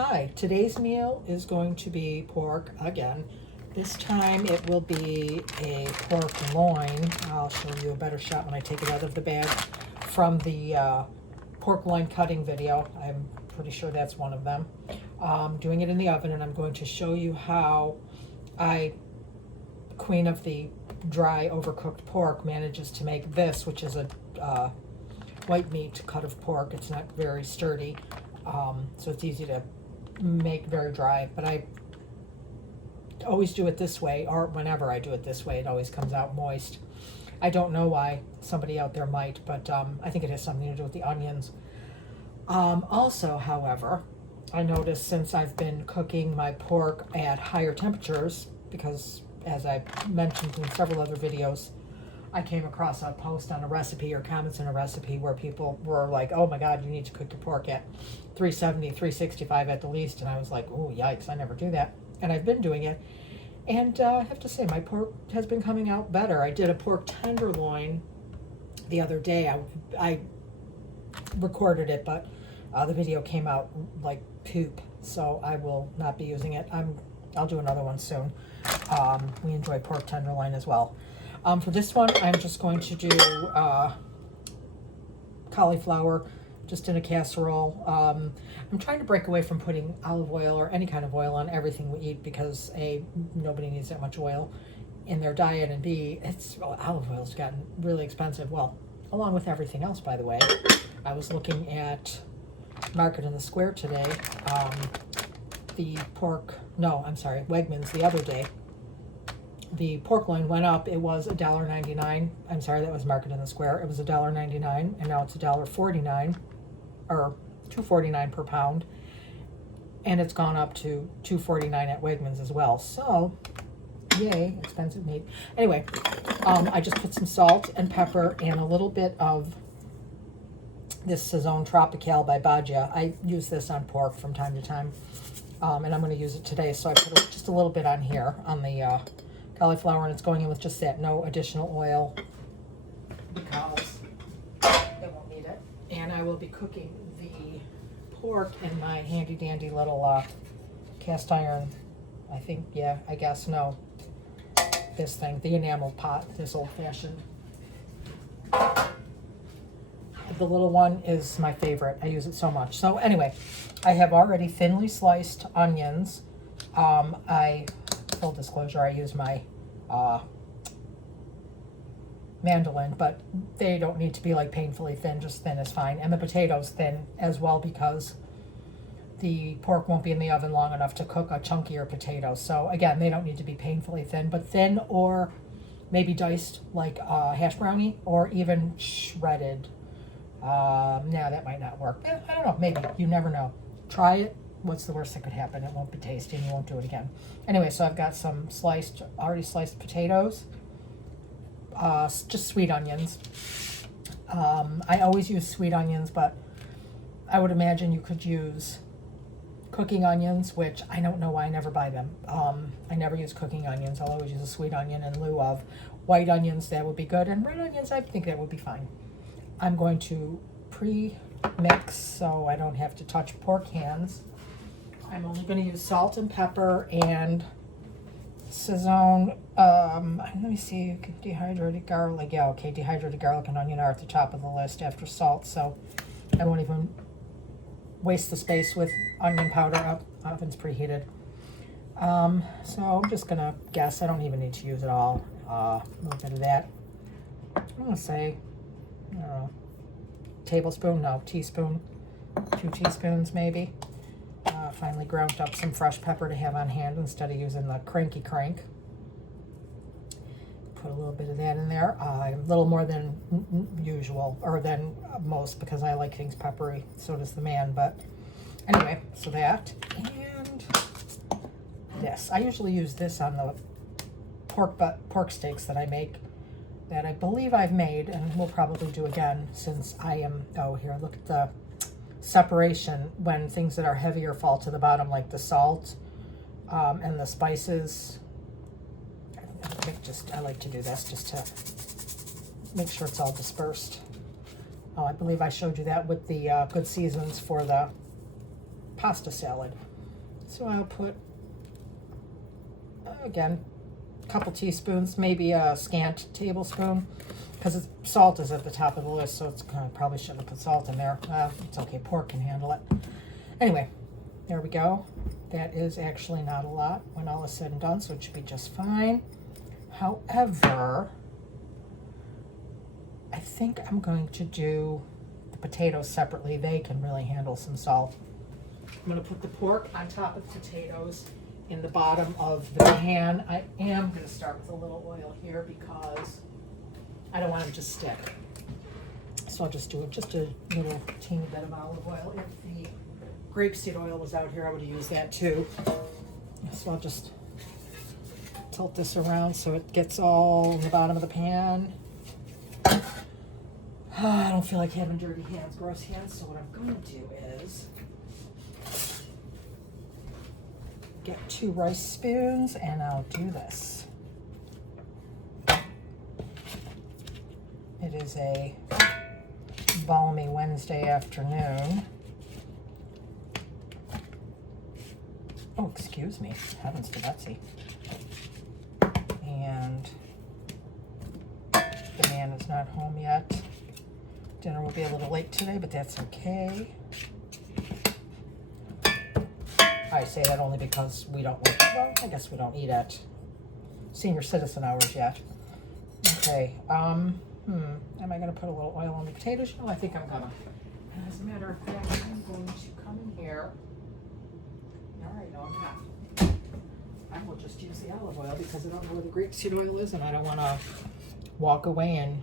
Hi, today's meal is going to be pork again. This time it will be a pork loin. I'll show you a better shot when I take it out of the bag from the pork loin cutting video. I'm pretty sure that's one of them. Doing it in the oven, and I'm going to show you how Queen of the dry overcooked pork manages to make this, which is a white meat cut of pork. It's not very sturdy, so it's easy to make very dry, but I always do it this way, or whenever I do it this way, it always comes out moist. I don't know why. Somebody out there might, but I think it has something to do with the onions. Also, however, I noticed since I've been cooking my pork at higher temperatures, because as I mentioned in several other videos, I came across a post on a recipe or comments in a recipe where people were like, oh my God, you need to cook your pork at 370, 365 at the least. And I was like, oh, yikes, I never do that. And I've been doing it. And I have to say, my pork has been coming out better. I did a pork tenderloin the other day. I recorded it, but the video came out like poop. So I will not be using it. I'll do another one soon. We enjoy pork tenderloin as well. For this one, I'm just going to do cauliflower just in a casserole. I'm trying to break away from putting olive oil or any kind of oil on everything we eat because A, nobody needs that much oil in their diet, and B, olive oil's gotten really expensive. Well, along with everything else, by the way. I was looking at Market in the Square today. Wegmans the other day. The pork loin went up. It was $1.99. I'm sorry, that was Market in the Square. It was $1.99, and now it's $1.49, or $2.49 per pound, and it's gone up to $2.49 at Wegmans as well. So, yay, expensive meat. Anyway, I just put some salt and pepper and a little bit of this Saison Tropical by Badia. I use this on pork from time to time, and I'm going to use it today. So I put just a little bit on here on the cauliflower, and it's going in with just that, no additional oil, because it won't need it. And I will be cooking the pork in my handy dandy little cast iron, this thing, the enamel pot, this old fashioned. The little one is my favorite. I use it so much. So anyway, I have already thinly sliced onions. Full disclosure, I use my mandolin, but they don't need to be like painfully thin, just thin is fine. And the potatoes thin as well, because the pork won't be in the oven long enough to cook a chunkier potato. So again, they don't need to be painfully thin, but thin or maybe diced like hash brownie, or even shredded. That might not work. I don't know, maybe, you never know. Try it. What's the worst that could happen? It won't be tasty and you won't do it again. Anyway, so I've got some already sliced potatoes, just sweet onions. I always use sweet onions, but I would imagine you could use cooking onions, which I don't know why I never buy them. I never use cooking onions. I'll always use a sweet onion in lieu of white onions. That would be good. And red onions, I think that would be fine. I'm going to pre-mix so I don't have to touch pork hands. I'm only going to use salt and pepper and Saison, let me see, dehydrated garlic. Yeah, okay, dehydrated garlic and onion are at the top of the list after salt, so I won't even waste the space with onion powder. Oven's preheated. So I'm just going to guess. I don't even need to use it all. A little bit of that. I'm going to say, I don't know, tablespoon? No, teaspoon. 2 teaspoons maybe. Finally ground up some fresh pepper to have on hand instead of using the cranky crank. Put a little bit of that in there. A little more than usual, or than most, because I like things peppery. So does the man. But anyway, so that. And this. I usually use this on the pork steaks that I make, that I believe I've made, and will probably do again, since I am, here, look at the separation when things that are heavier fall to the bottom, like the salt and the spices. I like to do this just to make sure it's all dispersed. I believe I showed you that with the good seasons for the pasta salad. So I'll put, again, a couple teaspoons, maybe a scant tablespoon, because salt is at the top of the list, so it's probably shouldn't have put salt in there. It's okay, pork can handle it. Anyway, there we go. That is actually not a lot when all is said and done, so it should be just fine. However, I think I'm going to do the potatoes separately. They can really handle some salt. I'm going to put the pork on top of the potatoes in the bottom of the pan. I am going to start with a little oil here because I don't want them to stick. So I'll just do just a little teeny bit of olive oil. If the grapeseed oil was out here, I would have used that too. So I'll just tilt this around so it gets all in the bottom of the pan. I don't feel like having dirty hands, gross hands, so what I'm going to do is get 2 rice spoons and I'll do this. It is a balmy Wednesday afternoon. Oh, excuse me. Heavens to Betsy. And the man is not home yet. Dinner will be a little late today, but that's okay. I say that only because we don't work, well, I guess we don't eat at senior citizen hours yet. Okay, am I gonna put a little oil on the potatoes? No, I think I'm gonna. And as a matter of fact, I'm going to come in here. All right, no, I'm not. I will just use the olive oil because I don't know where the grapeseed oil is and I don't wanna walk away and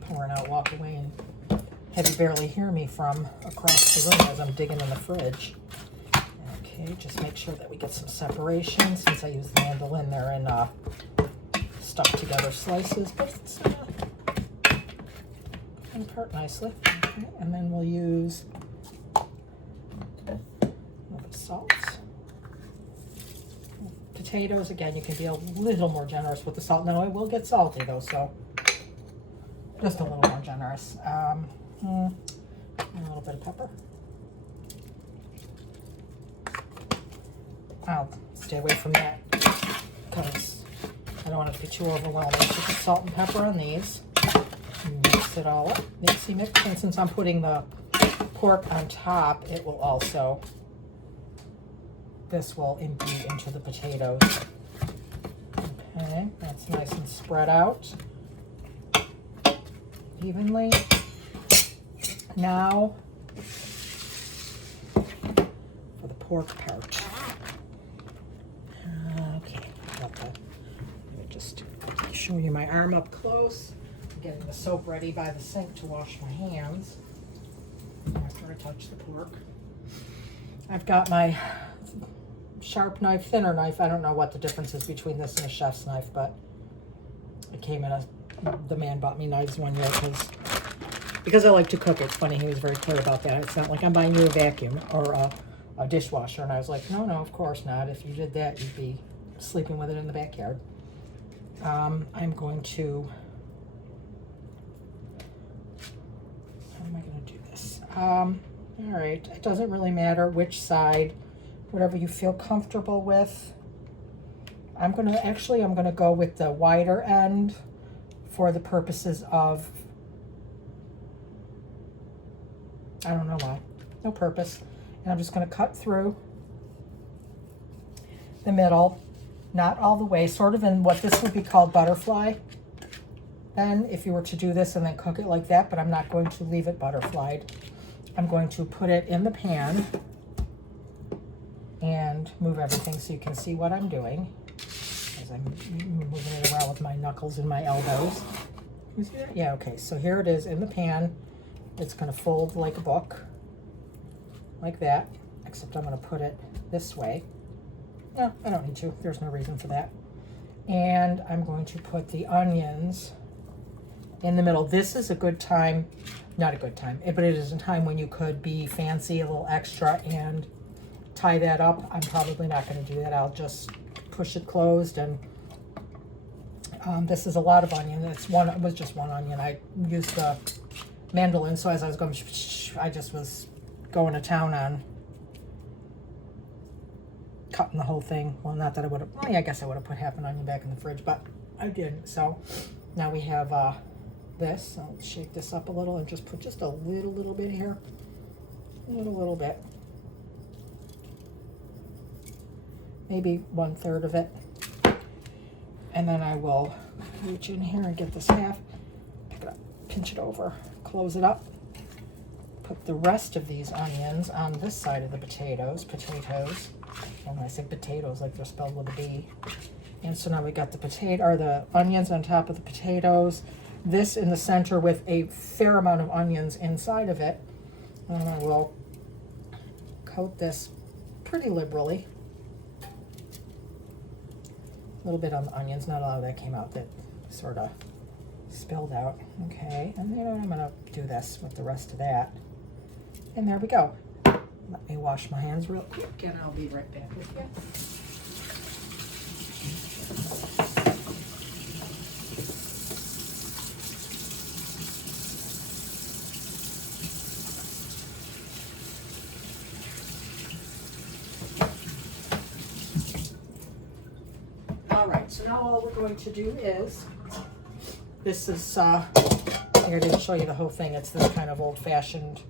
pouring out, walk away and have you barely hear me from across the room as I'm digging in the fridge. Okay, just make sure that we get some separation since I use the mandolin there and stuck together slices, but it's going to part nicely. Okay, and then we'll use a little bit of salt. Potatoes, again, you can be a little more generous with the salt. Now, it will get salty though, so just a little more generous. And a little bit of pepper. I'll stay away from that because I don't want it to be too overwhelming. So just salt and pepper on these. Mix it all up. Mixy mix. And since I'm putting the pork on top, it will also, this will imbue into the potatoes. Okay, that's nice and spread out evenly. Now for the pork part. Okay, let me just show you my arm up close. I'm getting the soap ready by the sink to wash my hands after I touch the pork. I've got my sharp knife, thinner knife. I don't know what the difference is between this and a chef's knife, but it came in the man bought me knives one year because I like to cook. It's funny, he was very clear about that. It's not like I'm buying you a vacuum or a dishwasher. And I was like, no, of course not. If you did that, you'd be sleeping with it in the backyard. I'm going to, how am I going to do this? All right, it doesn't really matter which side, whatever you feel comfortable with. I'm going to go with the wider end for the purposes of, I don't know why, no purpose. And I'm just going to cut through the middle, not all the way, sort of in what this would be called butterfly. Then if you were to do this and then cook it like that, but I'm not going to leave it butterflied. I'm going to put it in the pan and move everything so you can see what I'm doing as I'm moving it around with my knuckles and my elbows. You see that? Yeah, okay, so here it is in the pan. It's going to fold like a book, like that, except I'm going to put it this way. No, I don't need to. There's no reason for that. And I'm going to put the onions in the middle. This is a good time, not a good time, but it is a time when you could be fancy, a little extra, and tie that up. I'm probably not going to do that. I'll just push it closed, and this is a lot of onion. It was just one onion. I used the mandolin, so as I was going, I just was going to town on cutting the whole thing. Well, not that I would have, well, yeah, I guess I would have put half an onion back in the fridge, but I didn't. So now we have this. I'll shake this up a little and just put just a little bit here. A little bit. Maybe 1/3 of it. And then I will reach in here and get this half, pick it up, pinch it over, close it up, put the rest of these onions on this side of the potatoes. And when I say potatoes, like they're spelled with a B. And so now we got the potato, or the onions on top of the potatoes, this in the center with a fair amount of onions inside of it. And I will coat this pretty liberally. A little bit on the onions, not a lot of that came out, that sort of spilled out. Okay, and then I'm gonna do this with the rest of that. And there we go. Let me wash my hands real quick and I'll be right back with you. So now all we're going to do is, this is, I think I didn't show you the whole thing. It's this kind of old-fashioned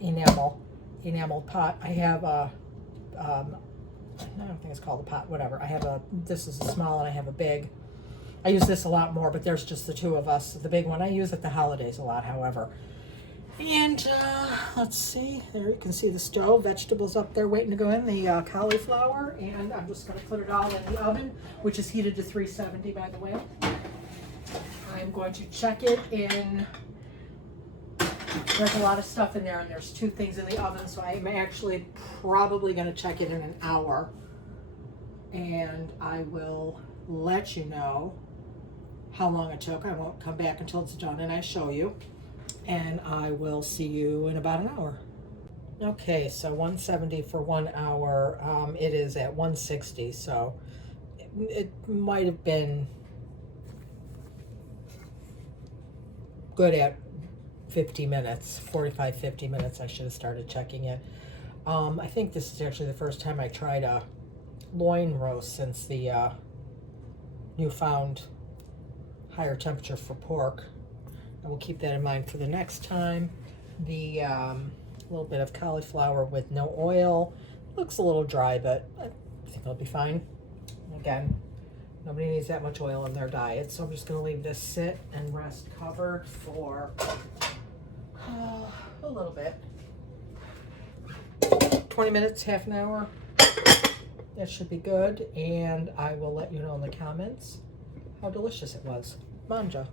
enameled pot. I have a, I don't think it's called a pot, whatever. I have a, this is a small and I have a big. I use this a lot more, but there's just the two of us. The big one I use at the holidays a lot, however. And let's see, there you can see the stove, vegetables up there waiting to go in, the cauliflower, and I'm just going to put it all in the oven, which is heated to 370, by the way. I'm going to check it in, there's a lot of stuff in there, and there's 2 things in the oven, so I'm actually probably going to check it in an hour, and I will let you know how long it took. I won't come back until it's done and I show you. And I will see you in about an hour. Okay, so 170 for 1 hour. It is at 160, so it might have been good at 50 minutes, 45, 50 minutes. I should have started checking it. I think this is actually the first time I tried a loin roast since the newfound higher temperature for pork. I will keep that in mind for the next time. The little bit of cauliflower with no oil. Looks a little dry, but I think it'll be fine. Again, nobody needs that much oil in their diet, so I'm just going to leave this sit and rest covered for a little bit. 20 minutes, half an hour. That should be good, and I will let you know in the comments how delicious it was. Manja.